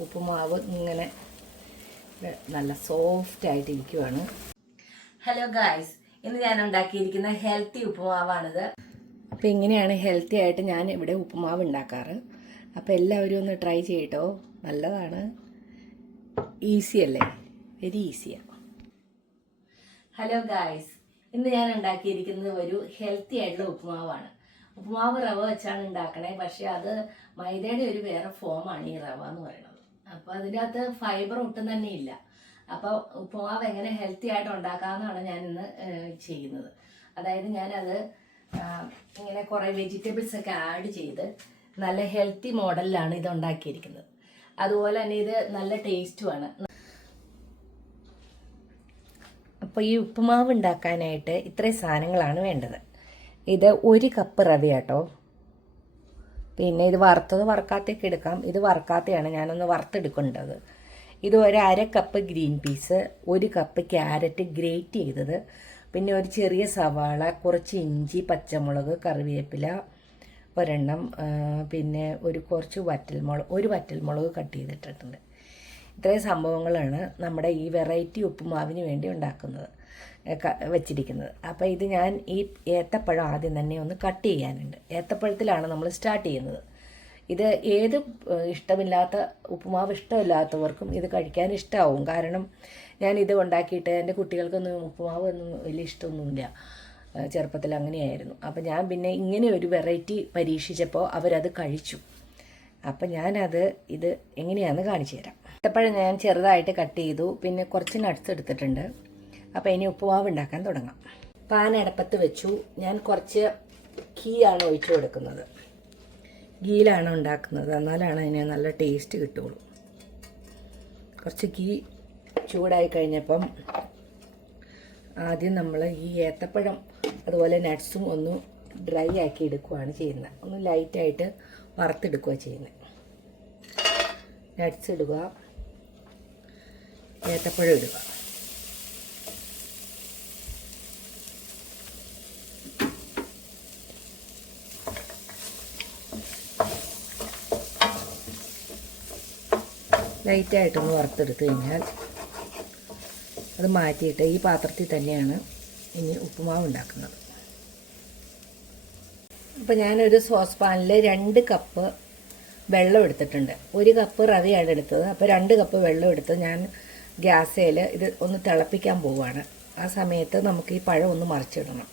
ഉപ്പുമാവ് ഇങ്ങനെ നല്ല സോഫ്റ്റ് ആയിട്ട് ഇരിക്കുവാണ് ഹലോ ഗായ്സ് ഇന്ന് ഞാൻ ഉണ്ടാക്കിയിരിക്കുന്ന ഹെൽത്തി ഉപ്പുമാവാണിത്. അപ്പം ഇങ്ങനെയാണ് ഹെൽത്തി ആയിട്ട് ഞാൻ ഇവിടെ ഉപ്പുമാവ് ഉണ്ടാക്കാറ്. അപ്പോൾ എല്ലാവരും ഒന്ന് ട്രൈ ചെയ്യട്ടോ. നല്ലതാണ്. ഈസി അല്ലേ? വെരി ഈസിയാണ് ഹലോ ഗായ്സ് ഇന്ന് ഞാൻ ഉണ്ടാക്കിയിരിക്കുന്നത് ഒരു ഹെൽത്തി ആയിട്ടുള്ള ഉപ്പുമാവാണ്. ഉപ്പുമാവ് റവ വെച്ചാണ് ഉണ്ടാക്കണേ പക്ഷേ അത് മൈദയുടെ ഒരു വേറെ ഫോമാണ് ഈ റവ എന്ന് പറയുന്നത്. അപ്പോൾ അതിനകത്ത് ഫൈബർ ഒട്ടും തന്നെ ഇല്ല. അപ്പോൾ ഉപ്പുമാവ് എങ്ങനെ ഹെൽത്തി ആയിട്ട് ഉണ്ടാക്കാമെന്നാണ് ഞാൻ ഇന്ന് ചെയ്യുന്നത്. അതായത് ഞാനത് ഇങ്ങനെ കുറേ വെജിറ്റബിൾസ് ഒക്കെ ആഡ് ചെയ്ത് നല്ല ഹെൽത്തി മോഡലിലാണ് ഇത് ഉണ്ടാക്കിയിരിക്കുന്നത്. അതുപോലെ തന്നെ ഇത് നല്ല ടേസ്റ്റുമാണ് അപ്പോൾ ഈ ഉപ്പുമാവ് ഉണ്ടാക്കാനായിട്ട് ഇത്രയും സാധനങ്ങളാണ് വേണ്ടത്. ഇത് ഒരു കപ്പ് റവ കേട്ടോ പിന്നെ ഇത് വറുത്തത് വറുക്കാത്തേക്ക് എടുക്കാം. ഇത് വറുക്കാത്തയാണ് ഞാനൊന്ന് വറുത്തെടുക്കേണ്ടത്. ഇത് ഒരു അര കപ്പ് ഗ്രീൻ പീസ് ഒരു കപ്പ് ക്യാരറ്റ് ഗ്രേറ്റ് ചെയ്തത്. പിന്നെ ഒരു ചെറിയ സവാള കുറച്ച് ഇഞ്ചി പച്ചമുളക് കറിവേപ്പില ഒരെണ്ണം പിന്നെ ഒരു കുറച്ച് വറ്റൽമുളക് ഒരു വറ്റൽമുളക് കട്ട് ചെയ്തിട്ടിട്ടുണ്ട് ഇത്രയും സംഭവങ്ങളാണ് നമ്മുടെ ഈ വെറൈറ്റി ഉപ്പുമാവിന് വേണ്ടി ഉണ്ടാക്കുന്നത്. വെച്ചിരിക്കുന്നത്. അപ്പോൾ ഇത് ഞാൻ ഈ ഏത്തപ്പഴം ആദ്യം തന്നെ ഒന്ന് കട്ട് ചെയ്യാനുണ്ട്. ഏത്തപ്പഴത്തിലാണ് നമ്മൾ സ്റ്റാർട്ട് ചെയ്യുന്നത്. ഇത് ഏത് ഇഷ്ടമില്ലാത്ത ഉപ്പുമാവ് ഇഷ്ടമില്ലാത്തവർക്കും ഇത് കഴിക്കാൻ ഇഷ്ടമാവും കാരണം ഞാൻ ഇത് ഉണ്ടാക്കിയിട്ട് എന്റെ കുട്ടികൾക്കൊന്നും ഉപ്പുമാവ് ഒന്നും വലിയ ഇഷ്ടമൊന്നുമില്ല. ചെറുപ്പത്തിൽ അങ്ങനെയായിരുന്നു. അപ്പോൾ ഞാൻ പിന്നെ ഇങ്ങനെ ഒരു വെറൈറ്റി പരീക്ഷിച്ചപ്പോൾ അവരത് കഴിച്ചു. അപ്പം ഞാനത് ഇത് എങ്ങനെയാണെന്ന് കാണിച്ചു തരാം. ഏത്തപ്പഴം ഞാൻ ചെറുതായിട്ട് കട്ട് ചെയ്തു. പിന്നെ കുറച്ച് നട്ട്സ് എടുത്തിട്ടുണ്ട്. അപ്പോൾ ഇനി ഉപ്പുമാവ് ഉണ്ടാക്കാൻ തുടങ്ങാം. പാൻ അടപ്പത്ത് വെച്ചു. ഞാൻ കുറച്ച് ഘീ ആണ് ഒഴിച്ചു കൊടുക്കുന്നത്. ഗീയിലാണ് ഉണ്ടാക്കുന്നത്. എന്നാലാണ് അതിന് നല്ല ടേസ്റ്റ് കിട്ടുള്ളൂ. കുറച്ച് ഘീ ചൂടായി കഴിഞ്ഞപ്പം ആദ്യം നമ്മൾ ഈ ഏത്തപ്പഴം അതുപോലെ നട്ട്സും ഒന്ന് ഡ്രൈ ആക്കി എടുക്കുകയാണ് ചെയ്യുന്നത് ഒന്ന് ലൈറ്റായിട്ട് വറുത്തെടുക്കുക ചെയ്യുന്നത് നട്ട്സ് ഇടുക. ഏത്തപ്പഴം ഇടുക. ലൈറ്റായിട്ടൊന്ന് വറുത്തെടുത്ത് കഴിഞ്ഞാൽ അത് മാറ്റിയിട്ട് ഈ പാത്രത്തിൽ തന്നെയാണ് ഇനി ഉപ്പുമാവ് ഉണ്ടാക്കുന്നത്. അപ്പോൾ ഞാനൊരു സോസ് പാനിൽ രണ്ട് കപ്പ് വെള്ളം എടുത്തിട്ടുണ്ട്. ഒരു കപ്പ് റവയാണ് എടുത്തത്. അപ്പോൾ രണ്ട് കപ്പ് വെള്ളം എടുത്ത് ഞാൻ ഗ്യാസേൽ ഇത് ഒന്ന് തിളപ്പിക്കാൻ പോവുകയാണ് ആ സമയത്ത് നമുക്ക് ഈ പഴം ഒന്ന് മറിച്ചിടണം.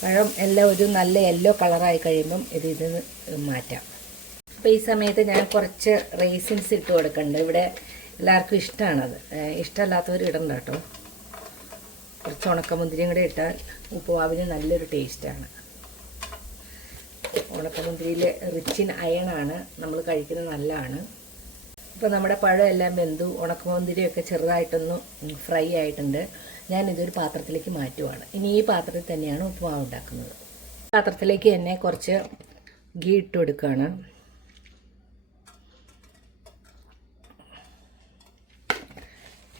പഴം എല്ലാം ഒരു നല്ല യെല്ലോ കളറായി കഴിയുമ്പം ഇത് ഇത് മാറ്റാം. അപ്പോൾ ഈ സമയത്ത് ഞാൻ കുറച്ച് റേസിൻസ് ഇട്ട് കൊടുക്കുന്നുണ്ട് ഇവിടെ എല്ലാവർക്കും ഇഷ്ടമാണത് ഇഷ്ടമല്ലാത്തവർ ഇടണ്ട കേട്ടോ. കുറച്ച് ഉണക്കമുന്തിരിയും കൂടെ ഇട്ടാൽ ഉപ്പുവാവിന് നല്ലൊരു ടേസ്റ്റാണ് ഉണക്കമുന്തിരിയിൽ റിച്ച് ഇൻ അയണാണ് നമ്മൾ കഴിക്കുന്നത് നല്ലതാണ്. ഇപ്പോൾ നമ്മുടെ പഴം എല്ലാം വെന്തു. ഉണക്കമുന്തിരിയൊക്കെ ചെറുതായിട്ടൊന്ന് ഫ്രൈ ആയിട്ടുണ്ട്. ഞാൻ ഇതൊരു പാത്രത്തിലേക്ക് മാറ്റുവാണ്. ഇനി ഈ പാത്രത്തിൽ തന്നെയാണ് ഉപ്പുമാവ് ഉണ്ടാക്കുന്നത്. പാത്രത്തിലേക്ക് തന്നെ കുറച്ച് ഗീ ഇട്ട് കൊടുക്കുകയാണ്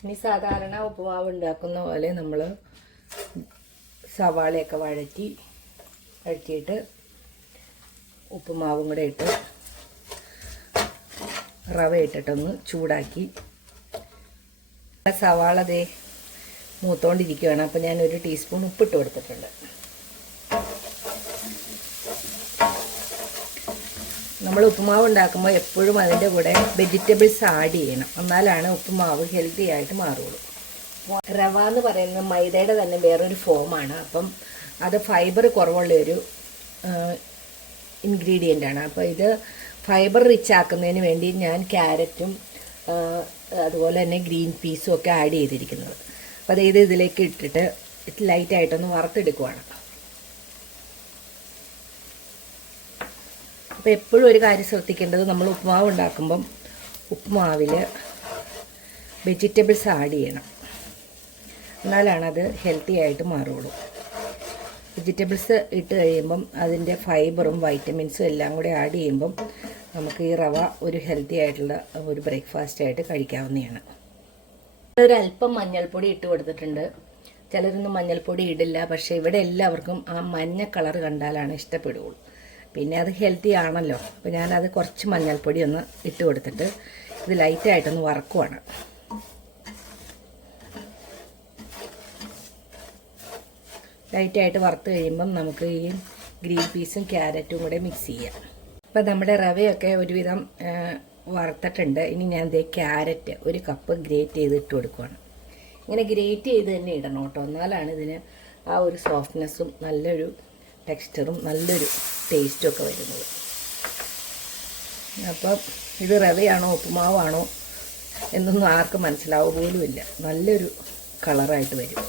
ഇനി സാധാരണ ഉപ്പുമാവ് ഉണ്ടാക്കുന്ന പോലെ നമ്മൾ സവാളയൊക്കെ വഴറ്റി വഴറ്റിയിട്ട് ഉപ്പുമാവും കൂടെ ഇട്ട് റവ ഇട്ടിട്ടൊന്ന് ചൂടാക്കി. സവാള ദേ മൂത്തോണ്ടിരിക്കുകയാണ് അപ്പോൾ ഞാൻ ഒരു ടീസ്പൂൺ ഉപ്പിട്ട് കൊടുത്തിട്ടുണ്ട്. നമ്മൾ ഉപ്പുമാവ് ഉണ്ടാക്കുമ്പോൾ എപ്പോഴും അതിന്റെ കൂടെ വെജിറ്റബിൾസ് ആഡ് ചെയ്യണം. എന്നാലാണ് ഉപ്പുമാവ് ഹെൽത്തി ആയിട്ട് മാറുള്ളൂ. റവ എന്ന് പറയുന്നത് മൈദയുടെ തന്നെ വേറൊരു ഫോമാണ് അപ്പം അത് ഫൈബർ കുറവുള്ള ഒരു ഇൻഗ്രീഡിയന്റ് ആണ്. അപ്പോൾ ഇത് ഫൈബർ റിച്ച് ആക്കുന്നതിന് വേണ്ടി ഞാൻ ക്യാരറ്റും അതുപോലെ തന്നെ ഗ്രീൻ പീസും ഒക്കെ ആഡ് ചെയ്തിരിക്കുന്നത്. അപ്പോൾ അത് ഇത് ഇതിലേക്ക് ഇട്ടിട്ട് ലൈറ്റായിട്ടൊന്ന് വറുത്തെടുക്കുവാണ്. അപ്പോൾ എപ്പോഴും ഒരു കാര്യം ശ്രദ്ധിക്കേണ്ടത് നമ്മൾ ഉപ്പുമാവ് ഉണ്ടാക്കുമ്പം ഉപ്പുമാവിൽ വെജിറ്റബിൾസ് ആഡ് ചെയ്യണം. എന്നാലാണ് അത് ഹെൽത്തി ആയിട്ട് മാറുള്ളൂ വെജിറ്റബിൾസ് ഇട്ട് കഴിയുമ്പം അതിന്റെ ഫൈബറും വൈറ്റമിൻസും എല്ലാം കൂടി ആഡ് ചെയ്യുമ്പം നമുക്ക് ഈ റവ ഒരു ഹെൽത്തി ആയിട്ടുള്ള ഒരു ബ്രേക്ക്ഫാസ്റ്റ് ആയിട്ട് കഴിക്കാവുന്നതാണ്. ഒരു അല്പം മഞ്ഞൾപ്പൊടി ഇട്ട് കൊടുത്തിട്ടുണ്ട്. ചിലരൊന്നും മഞ്ഞൾപ്പൊടി ഇടില്ല. പക്ഷെ ഇവിടെ എല്ലാവർക്കും ആ മഞ്ഞ കളർ കണ്ടാലാണ് ഇഷ്ടപ്പെടുകയുള്ളൂ. പിന്നെ അത് ഹെൽത്തി ആണല്ലോ. അപ്പോൾ ഞാനത് കുറച്ച് മഞ്ഞൾപ്പൊടി ഒന്ന് ഇട്ട് കൊടുത്തിട്ട് ഇത് ലൈറ്റായിട്ടൊന്ന് വറക്കുവാണ്. ലൈറ്റായിട്ട് വറുത്ത് കഴിയുമ്പം നമുക്ക് ഈ ഗ്രീൻ പീസും ക്യാരറ്റും കൂടെ മിക്സ് ചെയ്യാം. അപ്പോൾ നമ്മുടെ റവയൊക്കെ ഒരുവിധം വറുത്തിട്ടുണ്ട്. ഇനി ഞാൻ ദേ ക്യാരറ്റ് ഒരു കപ്പ് ഗ്രേറ്റ് ചെയ്ത് ഇട്ട് കൊടുക്കുകയാണ് ഇങ്ങനെ ഗ്രേറ്റ് ചെയ്ത് തന്നെ ഇടണം കേട്ടോ. എന്നാലാണ് ഇതിന് ആ ഒരു സോഫ്റ്റ്നെസ്സും നല്ലൊരു ടെക്സ്ചറും നല്ലൊരു ടേസ്റ്റും ഒക്കെ വരുന്നത്. അപ്പം ഇത് റവയാണോ ഉപ്പുമാവാണോ എന്നൊന്നും ആർക്കും മനസ്സിലാവുക പോലുമില്ല. നല്ലൊരു കളറായിട്ട് വരും.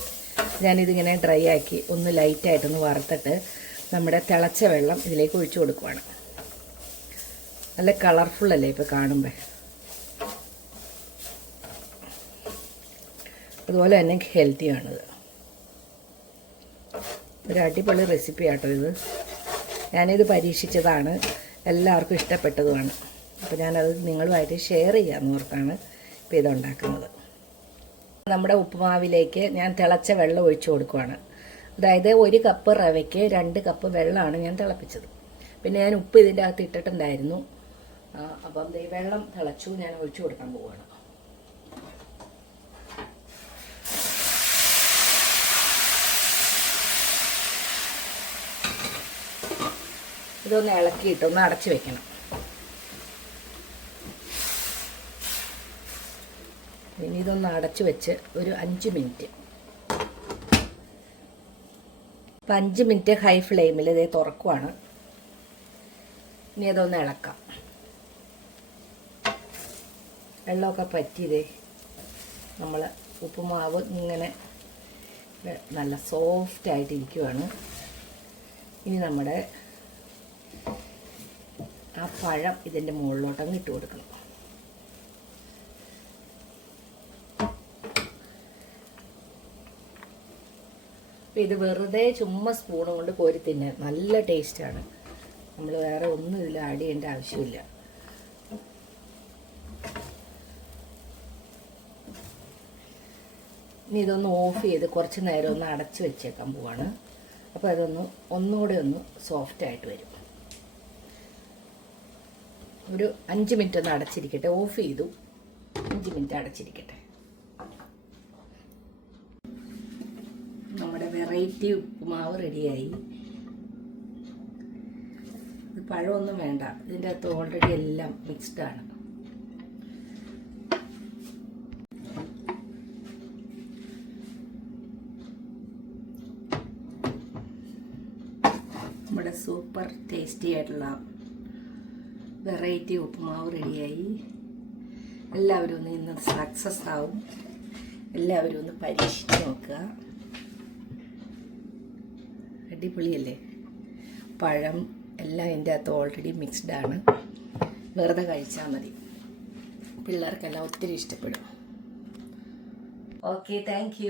ഞാനിതിങ്ങനെ ഡ്രൈ ആക്കി ഒന്ന് ലൈറ്റായിട്ടൊന്ന് വറുത്തിട്ട് നമ്മുടെ തിളച്ച വെള്ളം ഇതിലേക്ക് ഒഴിച്ചു കൊടുക്കുവാണ്. നല്ല കളർഫുൾ അല്ലേ ഇപ്പോൾ കാണുമ്പോൾ അതുപോലെ തന്നെ ഹെൽത്തിയാണിത് ഒരു അടിപൊളി റെസിപ്പി ആട്ടോ ഇത്. ഞാനിത് പരീക്ഷിച്ചതാണ്. എല്ലാവർക്കും ഇഷ്ടപ്പെട്ടതുമാണ്. അപ്പോൾ ഞാനത് നിങ്ങളുമായിട്ട് ഷെയർ ചെയ്യാമെന്ന് ഓർത്താണ് ഇപ്പോൾ ഇതുണ്ടാക്കുന്നത്. നമ്മുടെ ഉപ്പുമാവിലേക്ക് ഞാൻ തിളച്ച വെള്ളം ഒഴിച്ചു കൊടുക്കുവാണ്. അതായത് ഒരു കപ്പ് റവയ്ക്ക് രണ്ട് കപ്പ് വെള്ളമാണ് ഞാൻ തിളപ്പിച്ചത്. പിന്നെ ഞാൻ ഉപ്പ് ഇതിന്റെ അകത്ത് ഇട്ടിട്ടുണ്ടായിരുന്നു. അപ്പം ദേ വെള്ളം തിളച്ചു ഞാൻ ഒഴിച്ചു കൊടുക്കാൻ പോവുകയാണ് ഇതൊന്ന് ഇളക്കിയിട്ട് ഒന്ന് അടച്ചു വെക്കണം. ഇനി ഇതൊന്ന് അടച്ചു വെച്ച് ഒരു അഞ്ച് മിനിറ്റ്. അപ്പം അഞ്ച് മിനിറ്റ് ഹൈ ഫ്ലെയിമിൽ ഇതേ തുറക്കുവാണ്. ഇനി അതൊന്ന് ഇളക്കാം. വെള്ളമൊക്കെ പറ്റിയതേ. നമ്മൾ ഉപ്പുമാവ് ഇങ്ങനെ നല്ല സോഫ്റ്റ് ആയിട്ട് ഇരിക്കുവാണ് ഇനി നമ്മുടെ ആ പഴം ഇതിന്റെ മുകളിലോട്ടങ്ങ് ഇട്ട് കൊടുക്കണം. അപ്പം ഇത് വെറുതെ ചുമ്മാ സ്പൂൺ കൊണ്ട് കോരി തിന്നാൻ നല്ല ടേസ്റ്റാണ്. നമ്മൾ വേറെ ഒന്നും ഇതിൽ ആഡ് ചെയ്യേണ്ട ആവശ്യമില്ല. ഇനി ഇതൊന്ന് ഓഫ് ചെയ്ത് കുറച്ച് നേരം ഒന്ന് അടച്ച് വെച്ചേക്കാൻ പോവാണ്. അപ്പോൾ അതൊന്ന് ഒന്നുകൂടെ ഒന്ന് സോഫ്റ്റ് ആയിട്ട് വരും. ഒരു അഞ്ച് മിനിറ്റ് ഒന്ന് അടച്ചിരിക്കട്ടെ. ഓഫ് ചെയ്തു. അഞ്ച് മിനിറ്റ് അടച്ചിരിക്കട്ടെ. നമ്മുടെ വെറൈറ്റി ഉപ്പുമാവ് റെഡിയായി പഴമൊന്നും വേണ്ട. ഇതിന്റെ അകത്ത് ഓൾറെഡി എല്ലാം മിക്സ്ഡ് ആണ് നമ്മുടെ സൂപ്പർ ടേസ്റ്റി ആയിട്ടുള്ള വെറൈറ്റി ഉപ്പുമാവ് റെഡിയായി. എല്ലാവരും ഒന്ന് ഇന്ന് സക്സസ് ആവും. എല്ലാവരും ഒന്ന് പരീക്ഷിച്ച് നോക്കുക. അടിപൊളിയല്ലേ? പഴം എല്ലാം എന്റെ അകത്ത് ഓൾറെഡി ആണ്. വെറുതെ കഴിച്ചാൽ മതി. പിള്ളേർക്കെല്ലാം ഒത്തിരി ഇഷ്ടപ്പെടും. Okay thank